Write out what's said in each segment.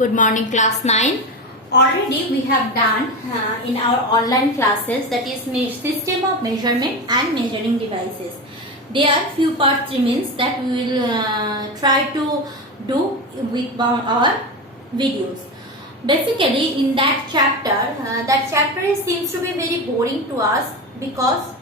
Good morning, class 9. Already we have done in our online classes, that is system of measurement and measuring devices. There are few parts remains that we will try to do with our videos. Basically in that chapter seems to be very boring to us because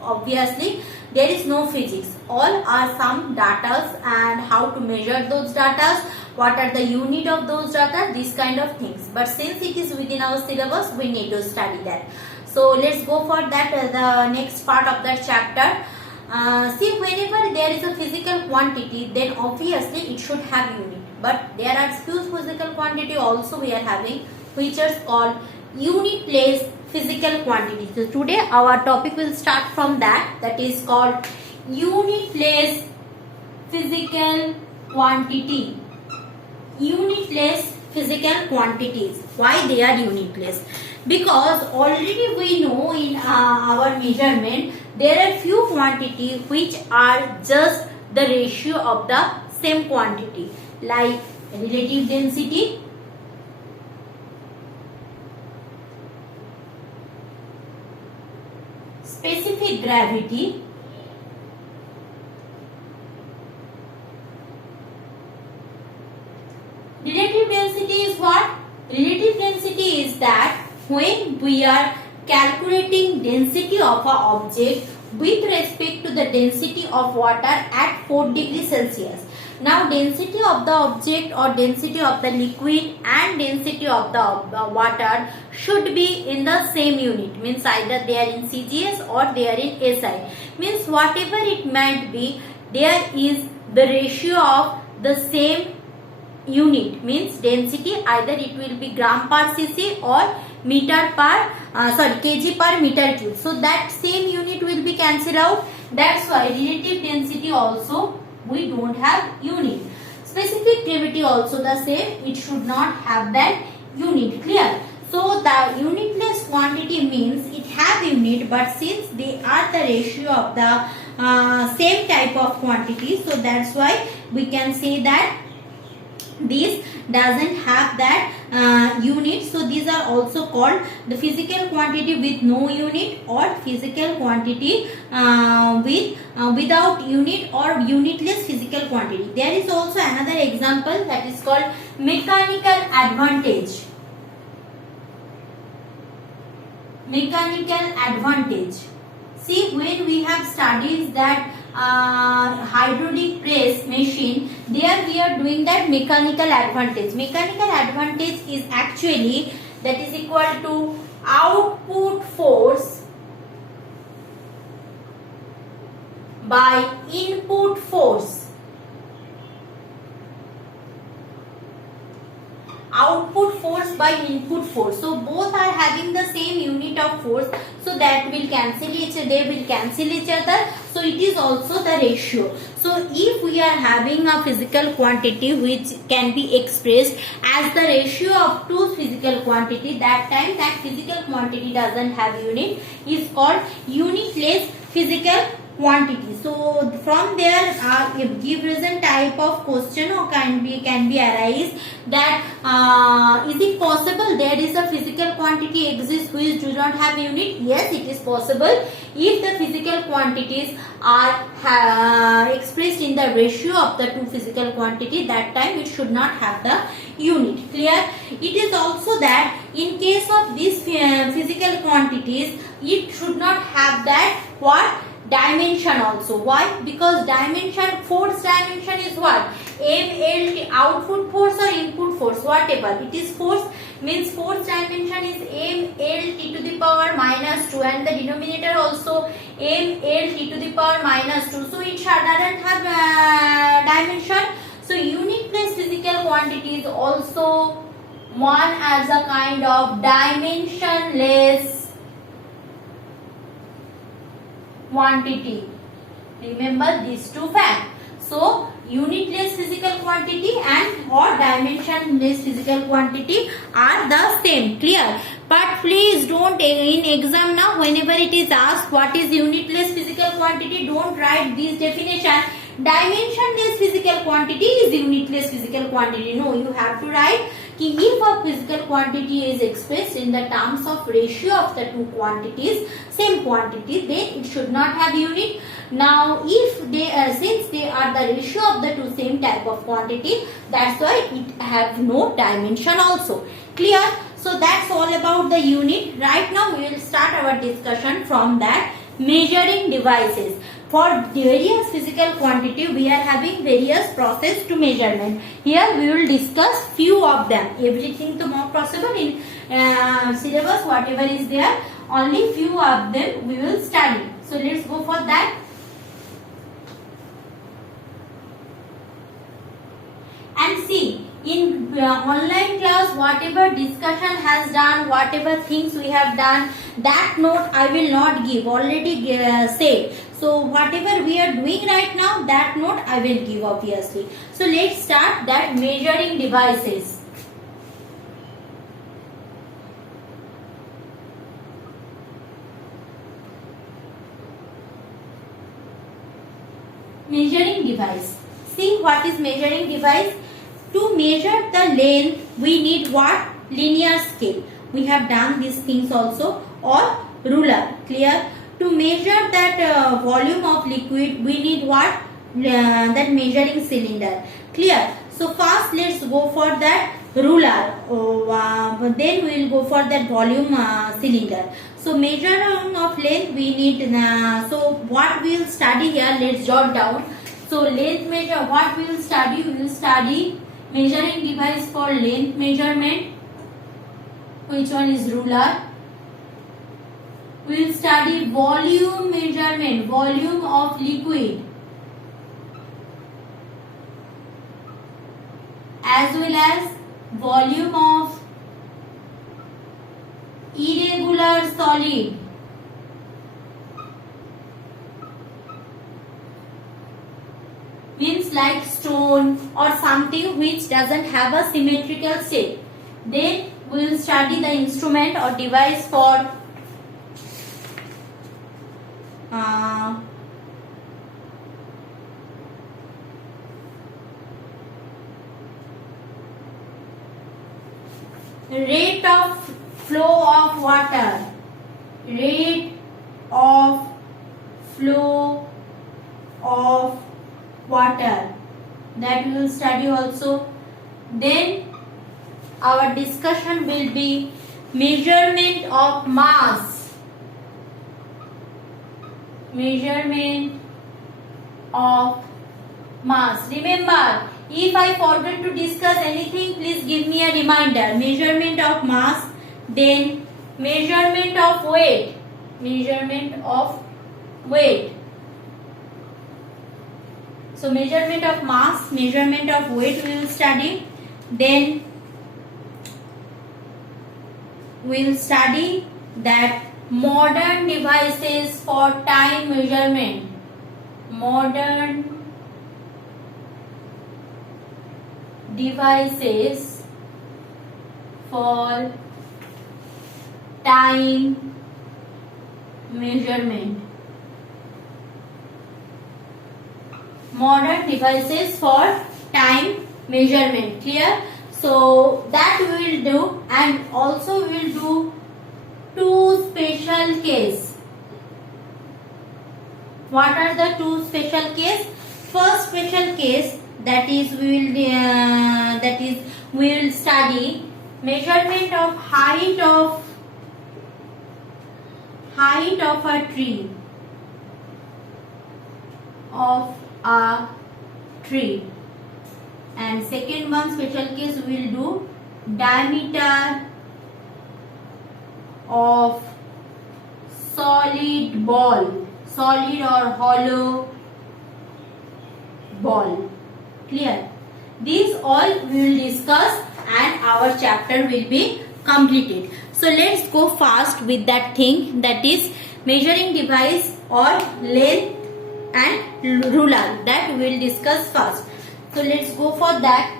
obviously there is no physics. All are some datas and how to measure those datas, what are the unit of those data, these kind of things. But since it is within our syllabus, we need to study that. So let's go for that, the next part of that chapter. See, whenever there is a physical quantity, then obviously it should have unit. But there are few physical quantity also we are having, which are called unit place physical quantity. So today our topic will start from that. That is called unit place physical quantity. Unit place physical quantities. Why they are unit place? Because already we know in our measurement there are few quantity which are just the ratio of the same quantity, like relative density, specific gravity, relative density is what? Relative density is that when we are calculating density of a object with respect to the density of water at 4 degrees Celsius. Now density of the object or density of the liquid and density of the water should be in the same unit. Means either they are in CGS or they are in SI. Means whatever it might be, there is the ratio of the same unit. Means density, either it will be gram per cc or meter per kg per meter cube. So that same unit will be cancelled out. That's why relative density also we don't have unit. Specific gravity also the same. It should not have that unit. Clear? So the unitless quantity means it have unit, but since they are the ratio of the same type of quantity, so that's why we can say that this doesn't have that unit. So these are also called the physical quantity with no unit or physical quantity without unit or unitless physical quantity. There is also another example that is called mechanical advantage. Mechanical advantage. See, when we have studied that hydraulic press machine, there we are doing that mechanical advantage. Mechanical advantage is actually that is equal to output force by input force. Output force by input force. So both are having the same unit of force. So that will cancel each other. They will cancel each other. So it is also the ratio. So if we are having a physical quantity which can be expressed as the ratio of two physical quantity, that time that physical quantity doesn't have unit, is called unitless physical quantity. So from there if give reason type of question or can be arise that is it possible there is a physical quantity exists which do not have unit? Yes, it is possible. If the physical quantities are expressed in the ratio of the two physical quantity, that time it should not have the unit. Clear? It is also that in case of these physical quantities, it should not have that what? Dimension also. Why? Because dimension, force dimension is what? MLT, output force or input force, whatever. It is force, means force dimension is MLT to the power minus 2 and the denominator also MLT to the power minus 2. So it doesn't have dimension. So unit place physical quantity is also one as a kind of dimensionless quantity. Remember these two facts. So unitless physical quantity and or dimensionless physical quantity are the same. Clear? But please don't in exam now whenever it is asked what is unitless physical quantity, don't write this definition. dimensionless physical quantity is unitless physical quantity. No, you have to write कि if a physical quantity is expressed in the terms of ratio of the two quantities, same quantity, then it should not have unit. Now, if they since they are the ratio of the two same type of quantity, that's why it have no dimension also. Clear? So that's all about the unit. Right now we will start our discussion from that measuring devices. For various physical quantity, we are having various process to measurement. Here we will discuss few of them. Everything to more possible in syllabus, whatever is there, only few of them we will study. So let's go for that. And see, in online class, whatever discussion has done, whatever things we have done, that note I will not give, already said. So whatever we are doing right now, that note I will give obviously. So let's start that measuring devices. Measuring device. See what is measuring device? To measure the length, we need what? Linear scale. We have done these things also, or ruler. Clear? To measure that volume of liquid, we need what? That measuring cylinder. Clear? So first let's go for that ruler. Then we will go for that volume cylinder. So measuring of length, we need. So what we will study here? Let's jot down. So length measure. What we will study? We will study measuring device for length measurement. Which one is ruler? We will study volume measurement, volume of liquid, as well as volume of irregular solid. Means like stone or something which doesn't have a symmetrical shape. Then we will study the instrument or device for rate of flow of water, rate of flow of water, that we will study also. Then our discussion will be measurement of mass, measurement of mass. Remember, if I forget to discuss anything, please give me a reminder. Measurement of mass, then measurement of weight, measurement of weight. So measurement of mass, measurement of weight we will study. Then we will study that modern devices for time measurement, modern devices for time measurement, modern devices for time measurement. Clear? So that we will do, and also we will do two special case. What are the two special case? First special case, that is we will study measurement of height of a tree, of a tree. And second one special case we will do diameter of solid ball, solid or hollow ball. Clear? These all we will discuss and our chapter will be completed. So let's go fast with that thing, that is measuring device or length and ruler, that we will discuss first. So let's go for that.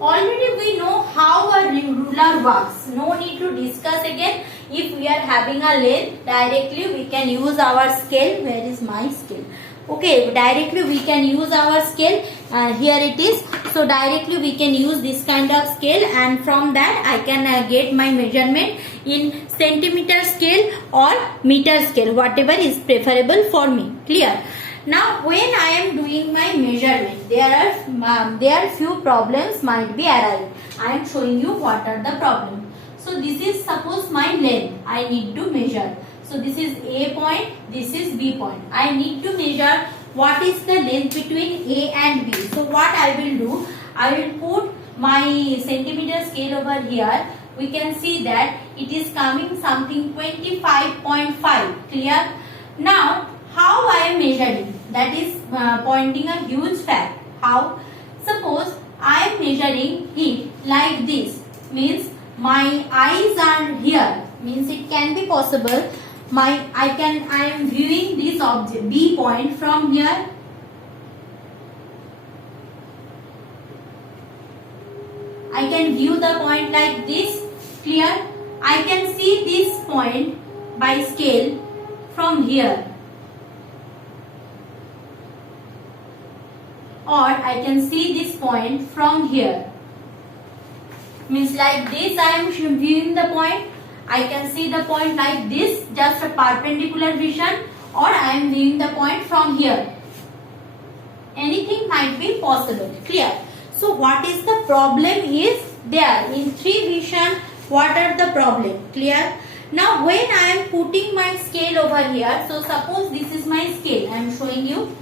Already we know how a ruler works. No need to discuss again. if we are having a length, directly we can use our scale. Where is my scale? Okay, directly we can use our scale. Here it is. So directly we can use this kind of scale, and from that I can get my measurement in centimeter scale or meter scale, whatever is preferable for me. Clear? Now when I am doing my measurement, there are few problems might be arising. I am showing you what are the problems. So this is suppose my length I need to measure. So this is A point, this is B point. I need to measure what is the length between A and B. So what I will do, I will put my centimeter scale over here. We can see that it is coming something 25.5. Clear? Now how I am measuring? That is pointing a huge fact. How? Suppose I am measuring it like this. Means my eyes are here. Means it can be possible. I am viewing this object B point from here. I can view the point like this. Clear? I can see this point by scale from here. Or I can see this point from here. Means like this I am viewing the point. I can see the point like this, just a perpendicular vision, or I am viewing the point from here. Anything might be possible. Clear? So what is the problem is there in 3 vision. What are the problem? Clear? Now when I am putting my scale over here, so suppose this is my scale. I am showing you.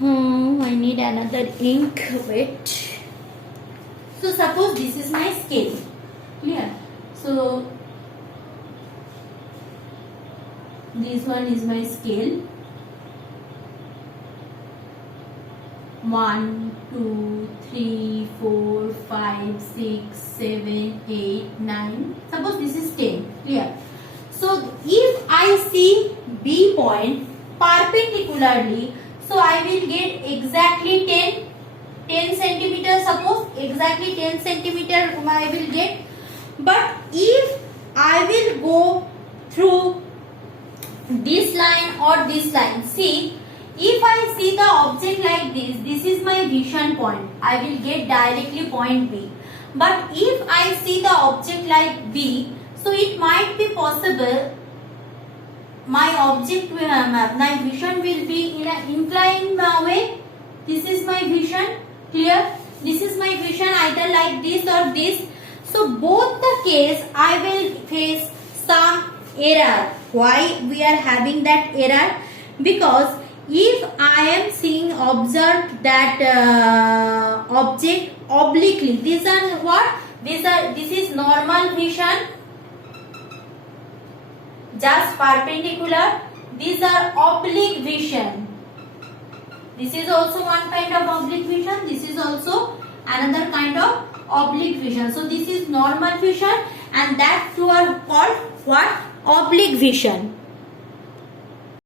I need another ink. Wait. So suppose this is my scale. Clear? So this one is my scale. 1, 2, 3, 4, 5, 6, 7, 8, 9. Suppose this is 10. Clear? So if I see B point perpendicularly, so I will get exactly 10 centimeter. Suppose exactly 10 centimeter I will get. But if I will go through this line or this line, see, if I see the object like this is my vision point, I will get directly point B. But if I see the object like B, so it might be possible my vision will be in an inclined way. This is my vision. Clear? This is my vision either like this or this. So both the case I will face some error. Why we are having that error? Because if I am seeing observed that object obliquely, these are what? This is normal vision, just perpendicular. These are oblique vision. This is also one kind of oblique vision. This is also another kind of oblique vision. So this is normal vision, and that two are called what? Oblique vision.